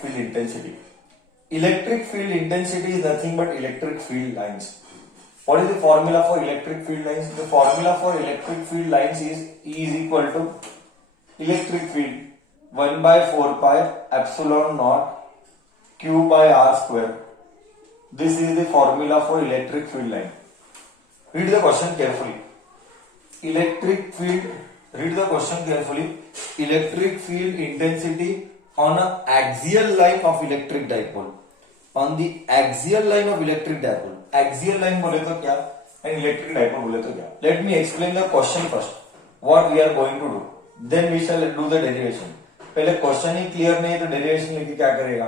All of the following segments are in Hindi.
field intensity. Electric field intensity is nothing but electric field lines. What is the formula for electric field lines? The formula for electric field lines is E is equal to electric field 1 by 4 pi epsilon naught Q by R square. This is the formula for electric field line. Read the question carefully. Electric field, read the question carefully. Electric field intensity on an axial line of electric dipole. On the axial line of electric dipole. Axial line बोले तो क्या and electric dipole बोले तो क्या? Let me explain the question first. What we are going to do. Then we shall do the derivation. पहले क्वेश्चन ही क्लियर नहीं तो डेरिवेशन लेके क्या करेगा?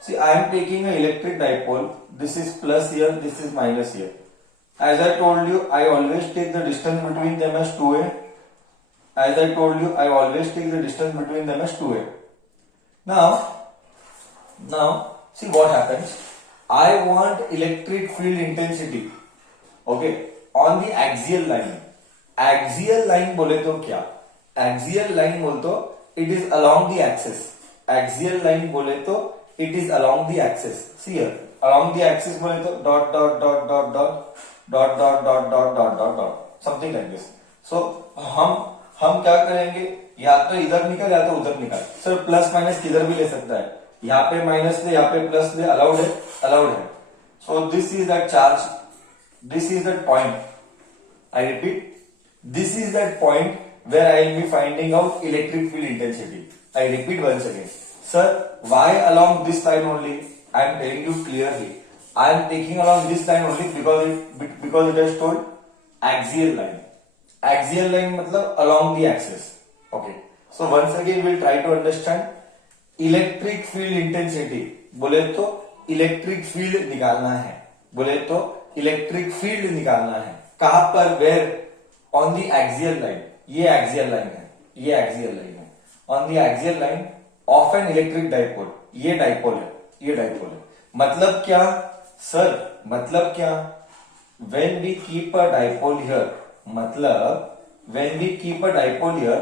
See, I am taking an electric dipole. This is plus here, this is minus here. As I told you, I always take the distance between them as 2a. As I told you, I always take the distance between them as 2a. Now, see what happens. I want electric field intensity. Okay, on the axial line. Axial line बोले तो क्या? Axial line बोले तो it is along the axis. Axial line बोले तो it is along the axis. See here, along the axis बोले तो dot dot dot dot dot dot dot dot dot dot dot dot something like this. So हम क्या करेंगे? या तो इधर निकाल या तो उधर निकाल. सर प्लस माइनस किधर भी ले सकता है. यहाँ पे माइनस ले, यहाँ पे प्लस ले, अलाउड है, अलाउड है. So this is that charge. This is that point. I repeat, this is that point where I will be finding out electric field intensity. I repeat once again. Sir, why along this line only? I am telling you clearly. I am taking along this line only because it has told axial line. Axial line मतलब along the axis. Okay. So once again we will try to understand electric field intensity. बोले तो इलेक्ट्रिक फील्ड निकालना है. बोले तो इलेक्ट्रिक फील्ड निकालना है. कहां पर? Where? On the axial line. ये एक्सियल लाइन है, ये एक्सियल लाइन है. On the axial line of an electric dipole. ये डाइपोल है, ये डाइपोल है. मतलब क्या सर? मतलब क्या? When we keep a dipole here, मतलब when we keep a dipole here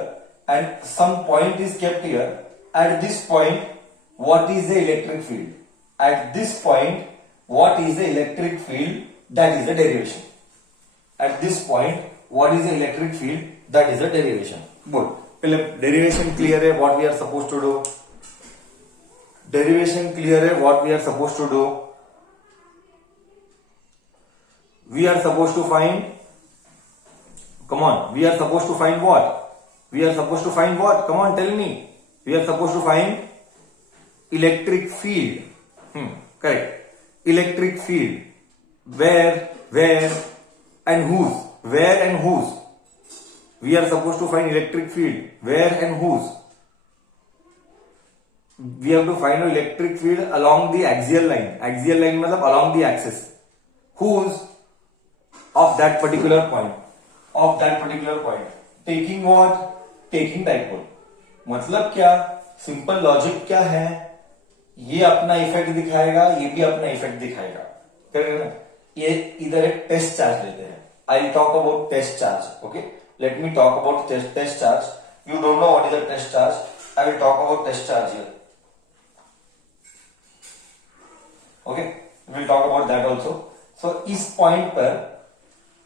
and some point is kept here, at this point what is the electric field? At this point, what is the electric field? That is the derivation. At this point, what is the electric field? That is the derivation. बोल. पहले derivation clear है what we are supposed to do. Derivation clear है what we are supposed to do. We are supposed to find. Come on. We are supposed to find what? We are supposed to find what? Come on, tell me. We are supposed to find electric field. Correct. Electric field. Where and whose? Where and whose? We are supposed to find electric field. Where and whose? We have to find electric field along the axial line. Axial line मतलब along the axis. Whose? Of that particular point. Of that particular point. Taking what? Taking dipole. मतलब क्या? सिंपल लॉजिक क्या है? ये अपना इफेक्ट दिखाएगा, ये भी अपना इफेक्ट दिखाएगा. करेक्ट ना? ये इधर एक टेस्ट चार्ज लेते हैं. I will talk about test charge. Okay, let me talk about test charge. You don't know what is a test charge. I will talk about test charge here. Okay, we will talk about that also. So इस पॉइंट पर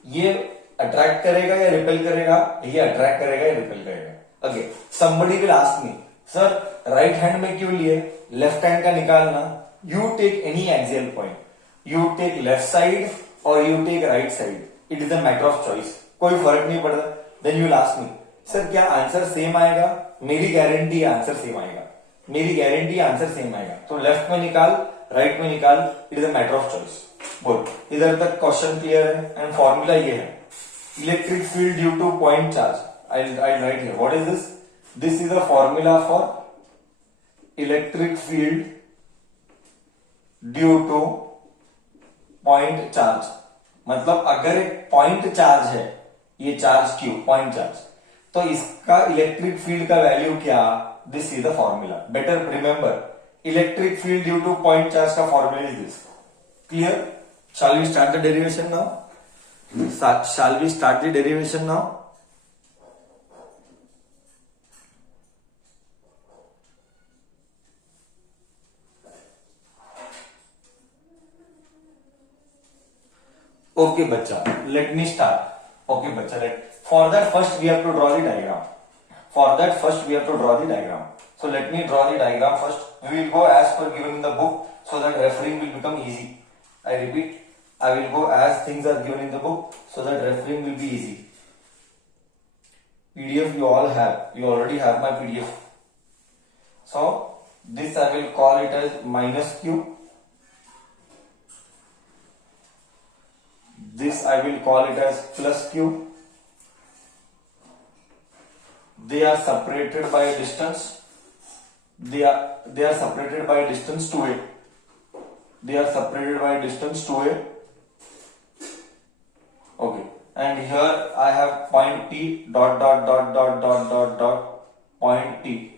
ये अट्रैक्ट करेगा या रिपेल करेगा? ये अट्रैक्ट करेगा या रिपेल करेगा? Okay, somebody will ask me, sir right hand में क्यों लिए, लेफ्ट हैंड का निकालना? You take any axial point, you take left side और you take right side. It is a matter of choice. कोई फर्क नहीं पड़ता. Then you will ask me, sir क्या आंसर सेम आएगा? मेरी गारंटी आंसर सेम आएगा. मेरी गारंटी आंसर सेम आएगा. तो लेफ्ट में निकाल, राइट में निकाल. It is a matter of choice. बोल. इधर तक क्वेश्चन क्लियर है एंड फॉर्मूला ये है. Electric field due to point charge. I'll write here. What is this? This is a formula for electric field due to point charge. मतलब अगर एक पॉइंट चार्ज है, ये चार्ज Q, पॉइंट चार्ज, तो इसका इलेक्ट्रिक फील्ड का वैल्यू क्या? This is the formula. Better remember, electric field due to point charge का formula is this. Clear? Shall we start the derivation now? Shall we start the derivation now? Okay, bacha, let me start. Okay, bacha, for that first we have to draw the diagram. So let me draw the diagram first. We will go as per given in the book so that referring will become easy. I repeat, I will go as things are given in the book so that referring will be easy. PDF you all have. You already have my PDF. So this I will call it as minus q. This I will call it as plus q. They are separated by a distance. They are separated by a distance 2a. They are separated by a distance 2a. Okay. And here I have point P dot point T.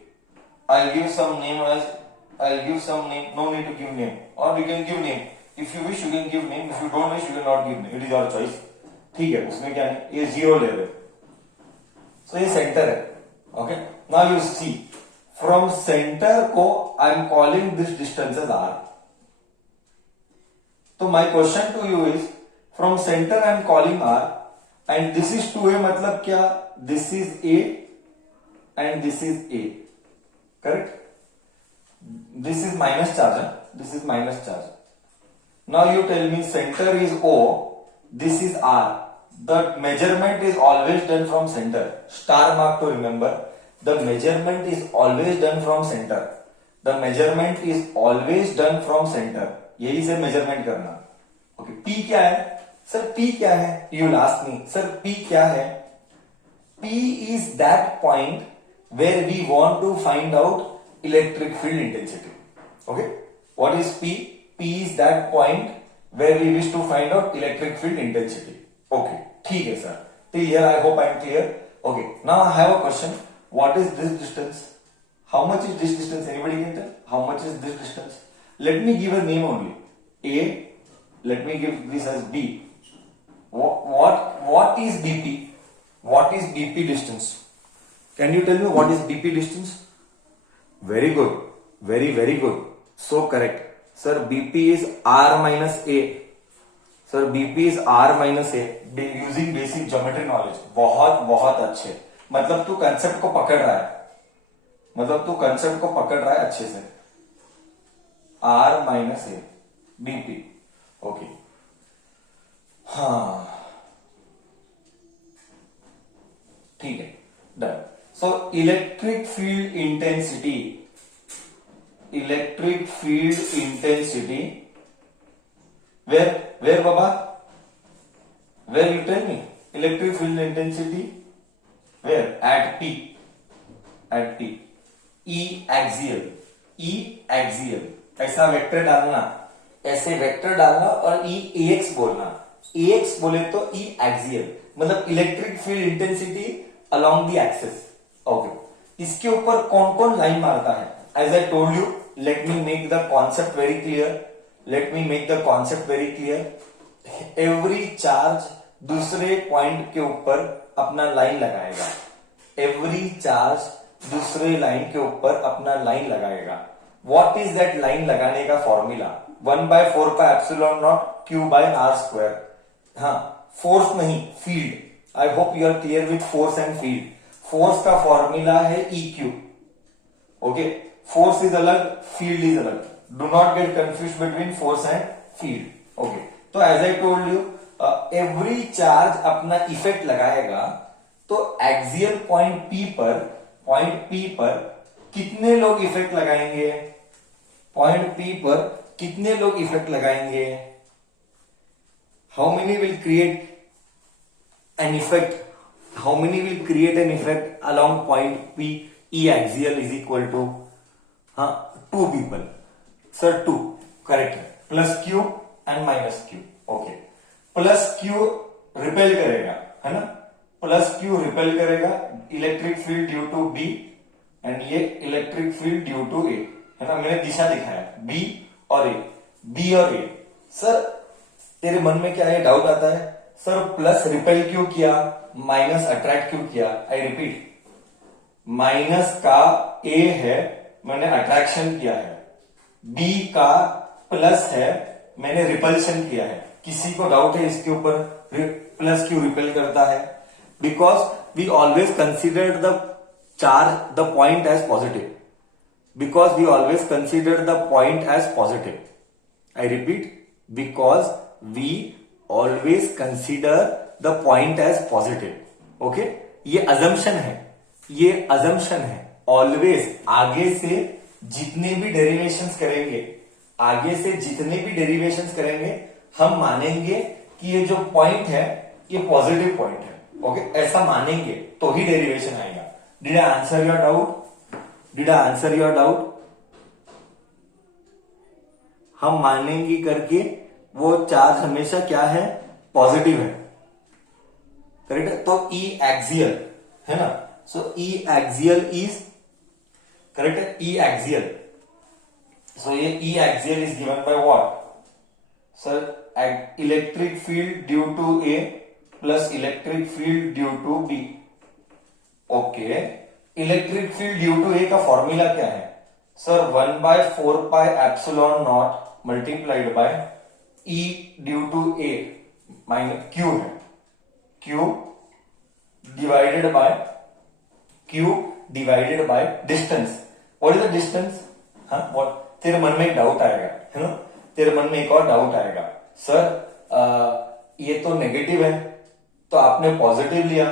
I'll give some name. No need to give name, or we can give name. If you wish, you can give name. If you don't wish, you cannot give name. It is your choice. ठीक है, उसमें क्या है? ये जीरो ले रहे. So ये सेंटर है. Okay. Now you see, from center को I am calling this distance as R. So my question to you is, from center I am calling R, and this is 2A. मतलब क्या? This is A and this is A. Correct? This is minus charge. This is minus charge. Now you tell me center is O, this is R. The measurement is always done from center. Star mark to remember. The measurement is always done from center. The measurement is always done from center. यही से measurement करना. Okay. P क्या है? Sir P क्या है? You will ask me. Sir P क्या है? P is that point where we want to find out electric field intensity. Okay. What is P? P is that point where we wish to find out electric field intensity. Okay. ठीक है sir. Till here I hope I am clear. Okay. Now I have a question. What is this distance? How much is this distance? Anybody can tell? How much is this distance? Let me give a name only. A. Let me give this as B. What is BP? What is BP distance? Can you tell me what is BP distance? Very good. Very good. So correct. Sir, BP is R minus A. Sir, BP is R minus A. Using basic geometry knowledge. बहुत अच्छे. मतलब तू कंसेप्ट को पकड़ रहा है. अच्छे से. R minus A. BP. Okay. हाँ. ठीक है. Done. So electric field intensity. Where Baba? Where you tell me? Electric field intensity. Where? At P. E axial. ऐसा वेक्टर डालना और E ax बोलना. ax बोले तो E axial. मतलब electric field intensity along the axis. Okay. इसके ऊपर कौन कौन लाइन मारता है? As I told you, let me make the concept very clear. Every charge दूसरे पॉइंट के ऊपर अपना लाइन लगाएगा. What is that line लगाने का formula? 1/4πε0 Q by R square. हाँ, फोर्स नहीं, field. I hope you are clear with force and field. Force का फॉर्मूला है EQ. Okay. Force is अलग, field is अलग. Do not get confused between force and field. Okay. तो as I told you, every charge अपना इफेक्ट लगाएगा. तो एक्सियल पॉइंट P पर कितने लोग इफेक्ट लगाएंगे? पॉइंट P पर कितने लोग इफेक्ट लगाएंगे? How many will create an effect along point P? E axial is equal to 2 people. Sir, 2. Correct. Plus Q and minus Q. Okay. Plus Q repel करेगा, है ना? प्लस Q रिपेल करेगा electric field due to B and ये electric field due to A, है ना? मैंने दिशा दिखाया B और A. सर तेरे मन में क्या ये डाउट आता है? सर प्लस रिपेल क्यों किया, माइनस अट्रैक्ट क्यों किया? आई रिपीट, माइनस का A है, मैंने अट्रैक्शन किया है. B का प्लस है, मैंने रिपल्शन किया है. किसी को डाउट है इसके ऊपर प्लस क्यों रिपेल करता है? Because we always consider the charge the point as positive, because we always consider the point as positive. I repeat, because we always consider the point as positive. Okay? ये assumption है, ये assumption है. Always आगे से जितने भी derivations करेंगे, आगे से जितने भी derivations करेंगे, हम मानेंगे कि ये जो point है ये positive point है. Okay? ऐसा मानेंगे तो ही derivation आएगा. Did I answer your doubt? Did I answer your doubt? हम मानेंगे करके वो चार्ज हमेशा क्या है? पॉजिटिव है. करेक्ट है? तो ई एक्सियल है ना. So E axial is correct है. E axial. सो ये E axial is given by what? Sir electric field due to A plus electric field due to B. Okay. Electric field due to A का फॉर्मूला क्या है? Sir 1/4 epsilon naught multiplied by E due to A minus Q है. Q divided by distance. What is the distance? हाँ, व्हाट? तेरे मन में एक डाउट आएगा है ना. तेरे मन में एक और डाउट आएगा, सर ये तो नेगेटिव है तो आपने पॉजिटिव लिया.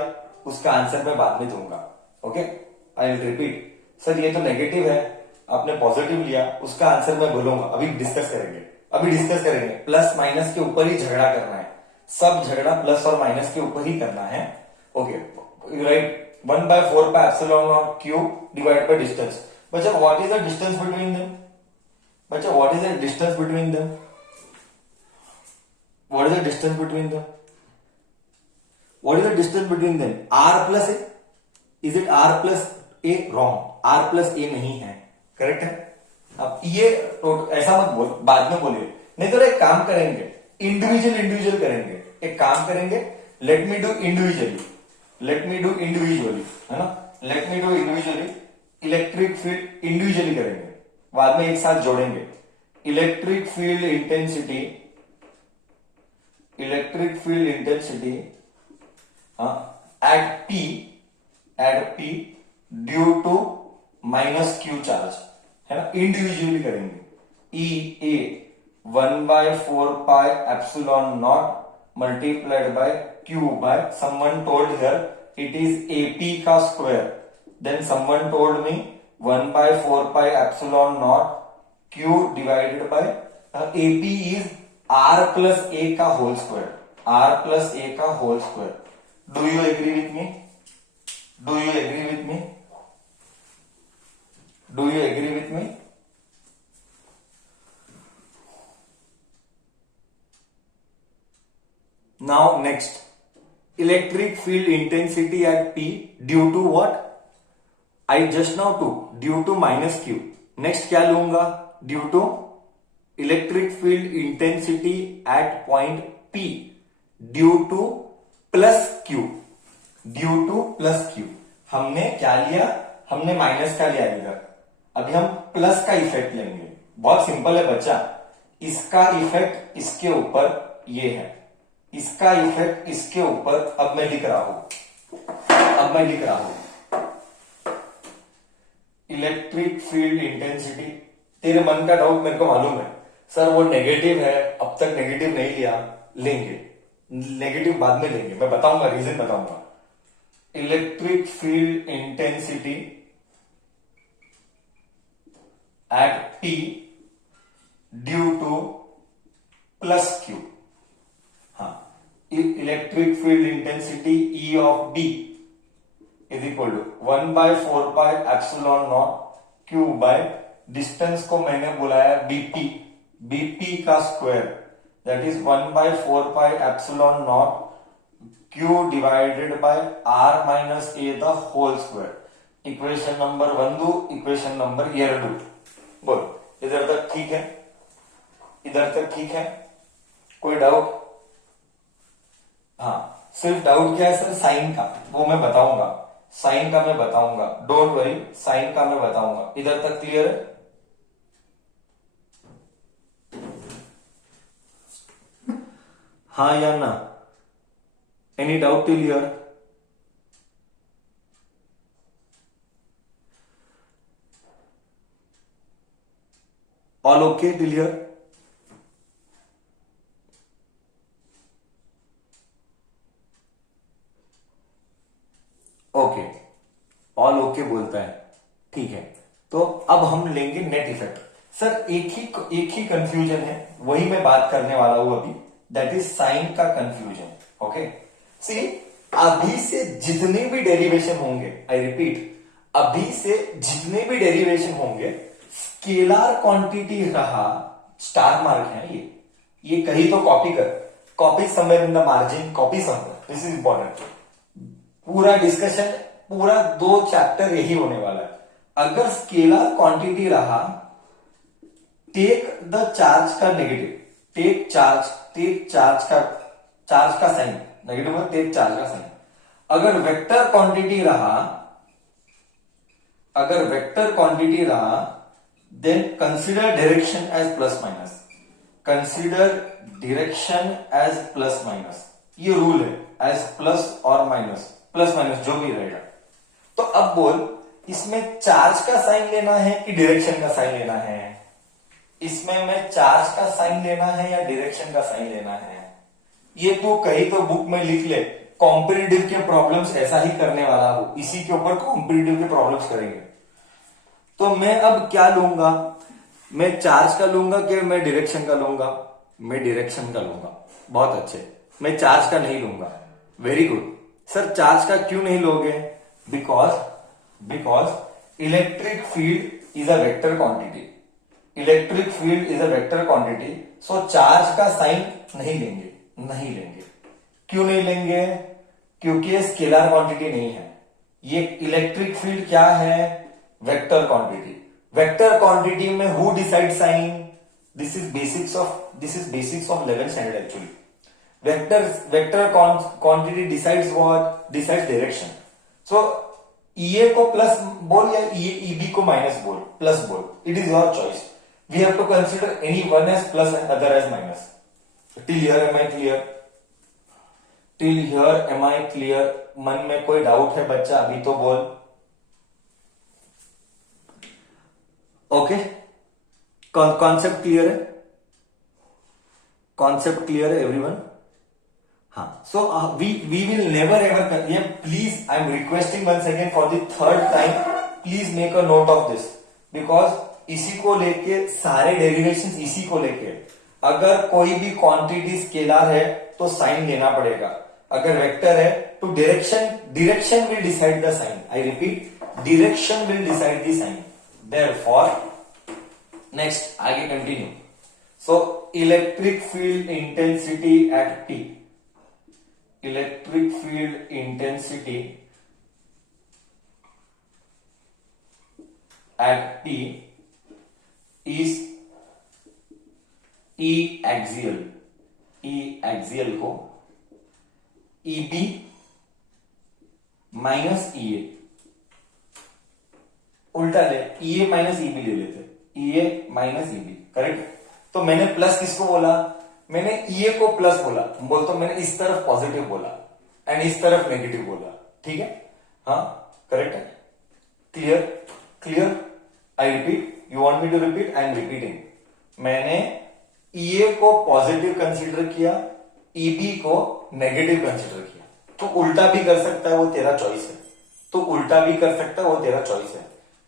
उसका आंसर मैं बाद में दूंगा. Okay, I will repeat. Sir ये तो नेगेटिव है, आपने पॉजिटिव लिया, उसका आंसर मैं बोलूंगा. अभी डिस्कस करेंगे. प्लस माइनस के ऊपर ही झगड़ा करना है. सब झगड़ा प्लस और माइनस के ऊपर ही करना है. Okay, right. 1/4 epsilon naught Q divide by distance. बच्चा what is the distance between them? बच्चा what is the distance between them? What is the distance between them? What is the distance between them? R plus A. Is it R plus A? Wrong. R plus A नहीं है. करेक्ट है. अब ये ऐसा मत बोल, बाद में बोलिए. नहीं तो एक काम करेंगे, इंडिविजुअल करेंगे. एक काम करेंगे, लेट मी डू इंडिविजुअली है ना. Let me do individually. Electric field individually करेंगे, बाद में एक साथ जोड़ेंगे. Electric field intensity at P due to minus Q charge है ना. इंडिविजुअली करेंगे. E A 1/4 epsilon naught multiplied by Q by someone told here it is AP का square. Then someone told me 1/4 epsilon naught Q divided by AP is R plus A का whole square. Do you agree with me? Now next, electric field intensity at P due to what? I just now took due to minus Q. Next क्या लूंगा? Due to electric field intensity at point P due to plus Q. हमने क्या लिया? हमने माइनस का लिया इधर. अभी हम प्लस का इफेक्ट लेंगे. बहुत सिंपल है बच्चा. इसका इफेक्ट इसके ऊपर ये है, इसका इफेक्ट इसके ऊपर. अब मैं लिख रहा हूं इलेक्ट्रिक फील्ड इंटेंसिटी. तेरे मन का डाउट मेरे को मालूम है, सर वो नेगेटिव है, अब तक नेगेटिव नहीं लिया. लेंगे, नेगेटिव बाद में लेंगे. मैं बताऊंगा, रीजन बताऊंगा. Electric field intensity at P due to plus Q. हाँ, electric field intensity E of B is equal to 1/4 epsilon naught Q by distance को मैंने बुलाया BP का square. That is 1/4 epsilon naught Q divided by R minus A the whole square. Equation number 1 equation number 2. बोल, इधर तक ठीक है? कोई डाउट? हाँ, सिर्फ डाउट क्या है सर? साइन का, वो मैं बताऊंगा. डोंट वरी, साइन का मैं बताऊंगा. इधर तक क्लियर है? हाँ या ना? Any doubt till here? All okay till here? Okay, all okay बोलता है, ठीक है। तो अब हम लेंगे नेट इफेक्ट। सर एक ही कंफ्यूजन है, वही मैं बात करने वाला हूं अभी, दैट इज साइन का कंफ्यूजन। ओके, सी अभी से जितने भी डेरिवेशन होंगे, आई रिपीट, अभी से जितने भी डेरिवेशन होंगे, स्केलर क्वांटिटी रहा, स्टार मार्क है ये कहीं तो कॉपी कर, copy somewhere in the margin, copy somewhere, this is important. पूरा डिस्कशन, पूरा 2 चैप्टर यही होने वाला है। अगर स्केलर क्वांटिटी रहा, टेक द चार्ज का नेगेटिव, टेक चार्ज का साइन नेगेटिव में, टेक चार्ज का साइन। अगर वेक्टर क्वांटिटी रहा, then consider direction as plus minus, consider direction as plus minus. ये रूल है, एज प्लस और माइनस, प्लस माइनस जो भी रहेगा। तो अब बोल, इसमें चार्ज का साइन लेना है कि डायरेक्शन का साइन लेना है? इसमें मैं चार्ज का साइन लेना है या डायरेक्शन का साइन लेना है? ये तो कहीं तो बुक में लिख ले, कॉम्पिटिटिव के प्रॉब्लम्स ऐसा ही करने वाला हूं, इसी के ऊपर कॉम्पिटिटिव के प्रॉब्लम्स करेंगे। तो मैं अब क्या लूंगा, मैं चार्ज का लूंगा कि मैं डायरेक्शन का लूंगा? मैं डायरेक्शन का लूंगा। बहुत अच्छे, मैं चार्ज का नहीं लूंगा। Very good. सर चार्ज का क्यों नहीं लोगे? Because electric field is a vector quantity, electric field is a vector quantity, so charge का साइन नहीं लेंगे। क्यों नहीं लेंगे? क्योंकि ये स्केलर क्वांटिटी नहीं है। ये इलेक्ट्रिक फील्ड क्या है? Vector quantity. वेक्टर क्वांटिटी में who decide sign? This is basics of 11th standard actually. Vector quantity decides what? Decides direction. So EA को प्लस बोल या ईबी को माइनस बोल, प्लस बोल, it is your choice. We have to consider any one as plus and other as minus. Till here am I clear? Till here am I clear? मन में कोई डाउट है बच्चा? अभी तो बोल। ओके, कॉन्सेप्ट क्लियर है? कॉन्सेप्ट क्लियर है एवरीवन? हाँ, so we will never ever, ये please I am requesting once again for the third time, please make a note of this, because इसी को लेके सारे डेरिवेशंस, इसी को लेके अगर कोई भी क्वांटिटी स्केलर है तो साइन लेना पड़ेगा, अगर वेक्टर है तो direction will decide the sign. I repeat, direction will decide the sign. Therefore next आगे continue. So electric field intensity at P, electric field intensity at P is E axial को EB माइनस EA, उल्टा ले, EA माइनस EB ले लेते, EA माइनस EB, करेक्ट। तो मैंने प्लस किसको बोला? मैंने EA को प्लस बोला, बोल तो मैंने इस तरफ पॉजिटिव बोला एंड इस तरफ नेगेटिव बोला, ठीक है? हाँ, करेक्ट है? Clear? I repeat, you want me to repeat? I am repeating. मैंने EA को पॉजिटिव कंसीडर किया, EB को नेगेटिव कंसीडर किया। तो उल्टा भी कर सकता है, वो तेरा चॉइस है। तो उल्टा भी कर सकता है, वो तेरा चॉइस है।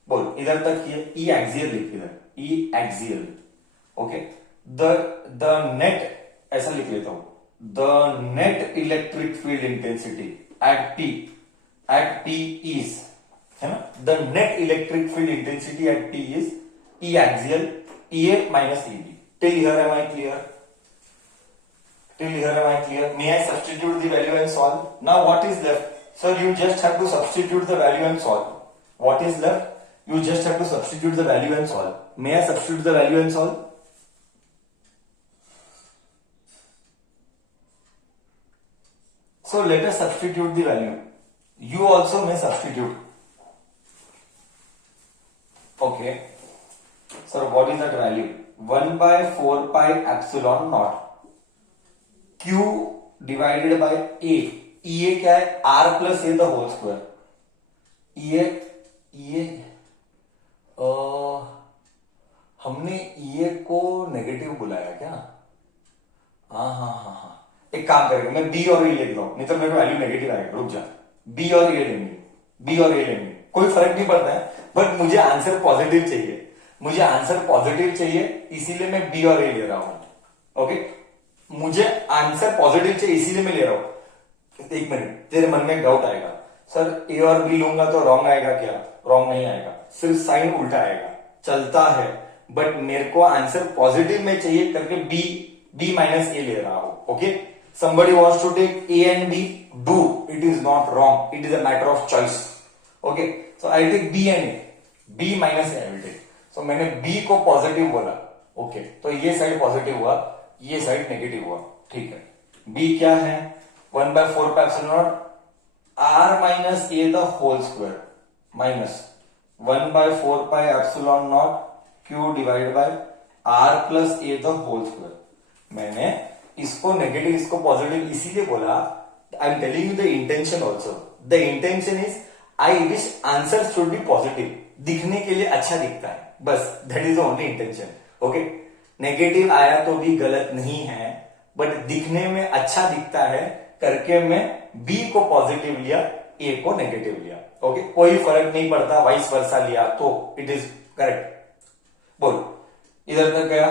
बोल, इधर तक ये E एक्सियल लिख, इधर E axial. Okay, the net, ऐसा लिख लेता हूं, the net electric field intensity at P is, है ना, the net electric field intensity at P is E axial, EA minus EB। Till here am I clear? Till here am I clear? May I substitute the value and solve? Now what is left? Sir, you just have to substitute the value and solve. What is left? You just have to substitute the value and solve. May I substitute the value and solve? So let us substitute the value. You also may substitute. Okay. Sir, what is that value? 1 by 4 pi epsilon naught. Q divided by a, a क्या है, r plus A the whole square, ये हमने ये को नेगेटिव बुलाया क्या? हाँ, एक काम करेंगे, मैं बी और ए लिख रहा हूं, नहीं तो मेरे को वैल्यू नेगेटिव आएगा, रुक जा, बी और ए लेंगे, बी और ए लेंगे, कोई फर्क नहीं पड़ता है, बट मुझे आंसर पॉजिटिव चाहिए, मुझे आंसर पॉजिटिव चाहिए, इसीलिए मैं बी और ए ले रहा हूं। ओके, मुझे आंसर पॉजिटिव चाहिए इसीलिए मैं ले रहा हूं। एक मिनट, तेरे मन में डाउट आएगा, सर ए और बी लूंगा तो रॉन्ग आएगा क्या? रॉन्ग नहीं आएगा, सिर्फ साइन उल्टा आएगा, चलता है, बट मेरे को आंसर पॉजिटिव में चाहिए करके बी माइनस ए ले रहा हूं। Okay, somebody wants to take a and b, do, it is not wrong, it is a matter of choice. Okay, so I take b and a, b minus a I will take, so मैंने b को पॉजिटिव बोला। ओके, तो ये साइड पॉजिटिव हुआ, ये साइड नेगेटिव हुआ, ठीक है। b क्या है, 1/4 pi epsilon naught r minus a the whole square minus 1/4 pi epsilon naught q divide by r plus a the whole square. मैंने इसको नेगेटिव इसको पॉजिटिव इसीलिए बोला, I am telling you the intention also, the intention is I wish answer should be positive, दिखने के लिए अच्छा दिखता है, बस that is the only intention. Okay, negative आया तो भी गलत नहीं है, बट दिखने में अच्छा दिखता है करके मैं बी को पॉजिटिव लिया, ए को नेगेटिव लिया। ओके, कोई फर्क नहीं पड़ता, वाइस वर्सा लिया तो इट इज करेक्ट। बोल, इधर तक गया,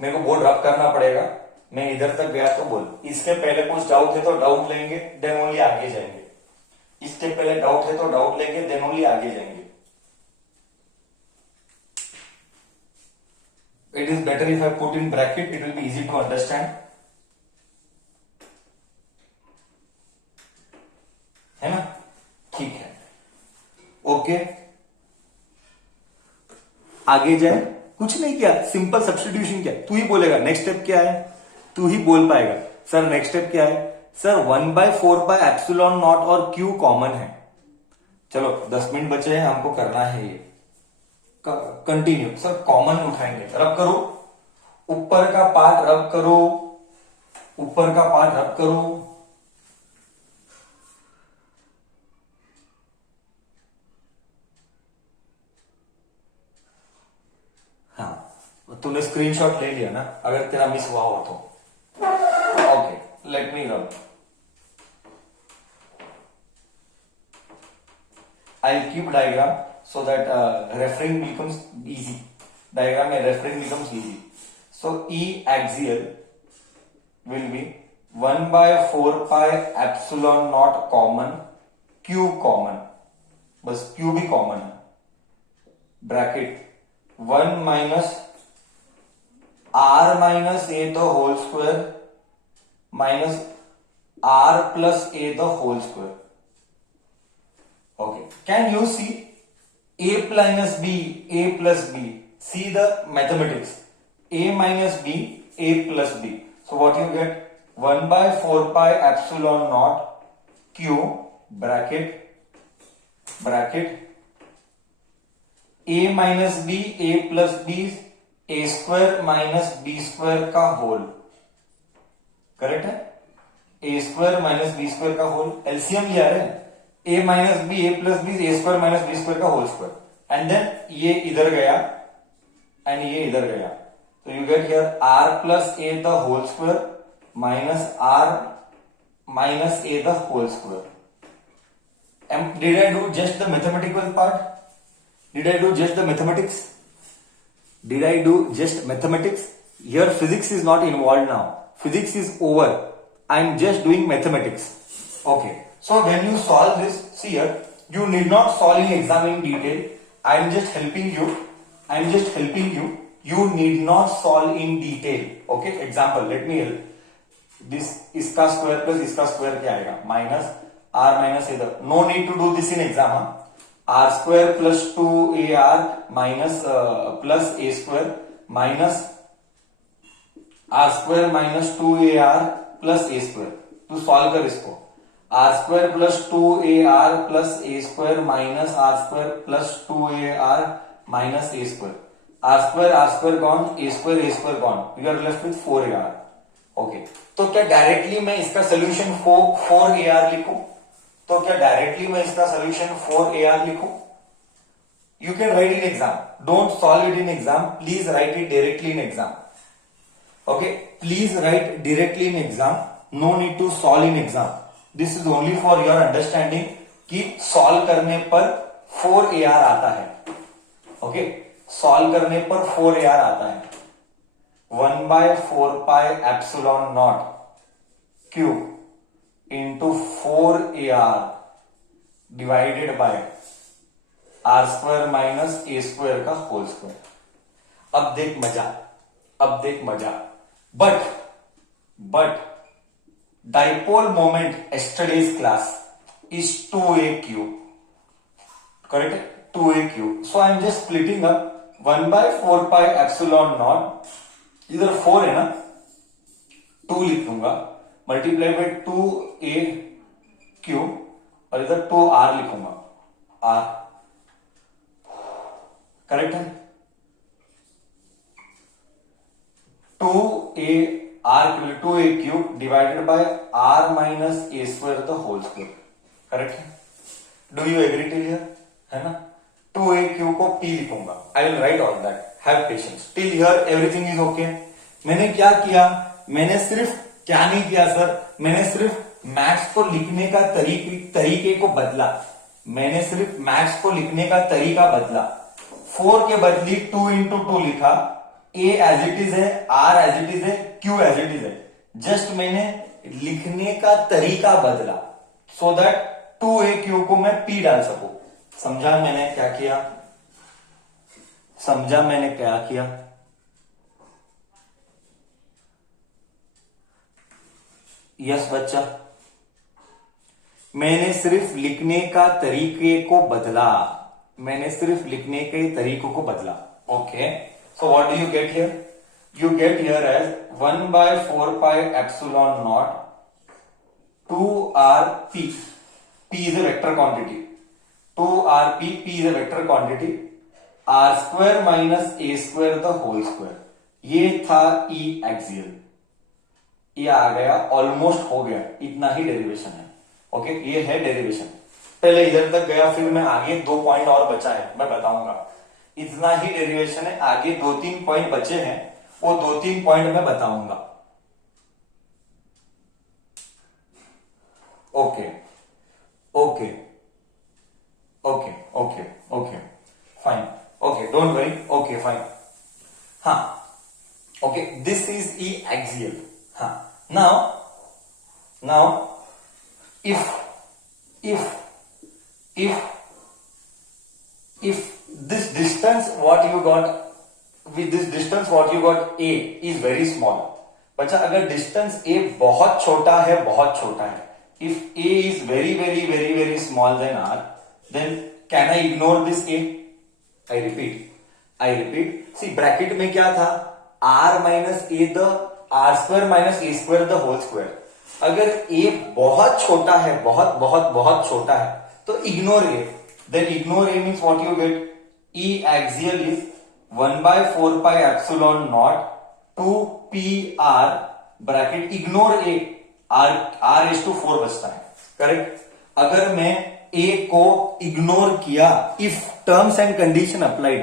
मेरे को बोर्ड रब करना पड़ेगा, मैं इधर तक गया तो बोल। इसके पहले कुछ डाउट है तो डाउट लेंगे, देन ओनली आगे जाएंगे। इसके पहले डाउट है तो डाउट लेंगे, देन ओनली आगे जाएंगे। It is better if I put in bracket, it will be easy to understand, है ना? ठीक है, ओके, आगे जाए। कुछ नहीं किया, सिंपल सब्स्टिट्यूशन किया। तू ही बोलेगा नेक्स्ट स्टेप क्या है, तू ही बोल पाएगा सर नेक्स्ट स्टेप क्या है। सर 1/4 पाई एप्सिलॉन नॉट और क्यू कॉमन है। चलो 10 मिनट बचे हैं, हमको करना है ये कंटिन्यू। सर कॉमन उठाएंगे, रब करो, ऊपर का पार्ट रब करो, ऊपर का पार्ट रब करो, हाँ तूने स्क्रीनशॉट ले लिया ना, अगर तेरा मिस हुआ हो तो। Okay, let me rub. I'll keep diagram so that referring becomes easy. Diagram में referring becomes easy. So E axial will be 1/4 pi epsilon naught common, Q common, बस Q भी common है, bracket 1 minus R minus A the whole square minus r plus a the whole square. Okay, can you see a minus b, a plus b? See the mathematics, a minus b, a plus b. So what you get, 1/4 pi epsilon naught q bracket a minus b, a plus b, a square minus b square का होल, करेक्ट है? A square minus B square का होल, एलसीएम लिया है, A minus B, A plus B, A square minus B square का होल स्क्वायर, एंड देन ये इधर गया एंड ये इधर गया, तो you get here R plus A the whole square minus R minus A the whole square. Did I do just the mathematical part? Did I do just the mathematics? Did I do just mathematics? Here physics is not involved now. Physics is over. I am just doing mathematics. Okay. So when you solve this, see here, you need not solve in exam in detail. I am just helping you. I am just helping you. You need not solve in detail. Okay. Example, let me help. This इसका square plus इसका square क्या आएगा? Minus r minus a. No need to do this in exam. Huh? r square plus 2ar minus plus a square minus r square minus 2ar plus a square. तू सॉल्व कर इसको, r square plus 2ar plus a square minus r square plus 2ar minus a square. r square gone, a square gone. You are left with 4ar. Okay, तो क्या डायरेक्टली मैं इसका सोल्यूशन 4AR लिखूं? तो क्या डायरेक्टली मैं इसका सोल्यूशन 4AR लिखूं? You can write in exam. Don't solve it in exam. Please write it directly in exam. Okay. Please write directly in exam. No need to solve in exam. This is only for your understanding कि solve करने पर 4AR आता है. Okay. solve करने पर 4AR आता है. 1/4 pi epsilon naught cube into 4AR divided by r square minus a square का होल स्क्वायर. अब देख मजा. But dipole moment yesterday's class is 2a cube. Correct, 2a cube. So I am just splitting up 1/4 pi epsilon naught. इधर 4 है ना, 2 लिख दूंगा मल्टीप्लाई बाय 2a क्यूब और इधर 2r लिखूंगा. r करेक्ट है. 2a cube divided by r minus a square the whole square. Correct है. Do you agree till here? है ना. 2a क्यूब को p लिखूंगा. I will write all that. Have patience. Till here everything is okay. मैंने क्या किया? मैंने सिर्फ क्या नहीं किया सर, मैंने सिर्फ मैथ्स को लिखने का तरीके को बदला. मैंने सिर्फ मैथ्स को लिखने का तरीका बदला. 4 के बदली 2 इंटू 2 लिखा. a एज इट इज है, r एज इट इज है, q एज इट इज है. जस्ट मैंने लिखने का तरीका बदला सो दैट 2a को मैं p डाल सकूं. समझा मैंने क्या किया? यस बच्चा, मैंने सिर्फ लिखने का तरीके को बदला. Okay, so what do you get here? You get here as 1/4 pi epsilon naught 2rp. p is a vector quantity. 2rp, p is a vector quantity. r square minus a square the whole square. ये था E axial. ये आ गया, ऑलमोस्ट हो गया. इतना ही डेरिवेशन है. ओके, ये है डेरिवेशन. पहले इधर तक गया, फिर मैं आगे 2 पॉइंट और बचा है, मैं बताऊंगा. इतना ही डेरिवेशन है. आगे 2-3 पॉइंट बचे हैं, वो 2-3 पॉइंट मैं बताऊंगा. Okay fine. Okay, don't worry. Okay fine. हाँ, okay, this is E axial. हाँ, now if this distance what you got a is very small. बच्चा, अगर डिस्टेंस a बहुत छोटा है, if a is very small than r, then can I ignore this a? I repeat. See, bracket में क्या था? r minus a the r square minus a square the whole square. अगर a बहुत छोटा है, बहुत छोटा है, तो ignore a. Then ignore a means what you get? E axial is 1/4 pi epsilon naught 2pr bracket. Ignore a, r is to 4 बचता है. करेक्ट. अगर मैं a को इग्नोर किया, if terms and condition applied,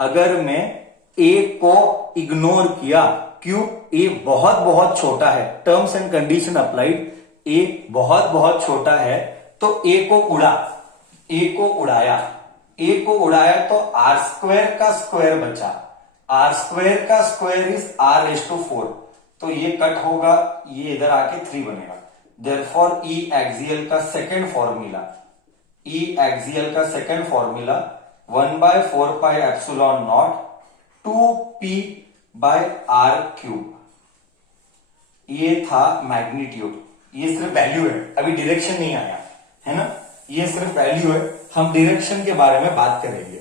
अगर मैं a को इग्नोर किया, क्यों? a बहुत छोटा है. Terms and condition applied, a बहुत छोटा है, तो a को उड़ाया तो r स्क्वायर का स्क्वायर बचा. r स्क्वायर का square is r raise to 4. तो ये कट होगा, ये इधर आके 3 बनेगा. देयरफॉर E एक्सियल का second formula 1/4 pi epsilon naught 2p by r cube. ये था मैग्नीट्यूड. ये सिर्फ वैल्यू है, अभी डायरेक्शन नहीं आया है ना. ये सिर्फ वैल्यू है. हम डायरेक्शन के बारे में बात करेंगे.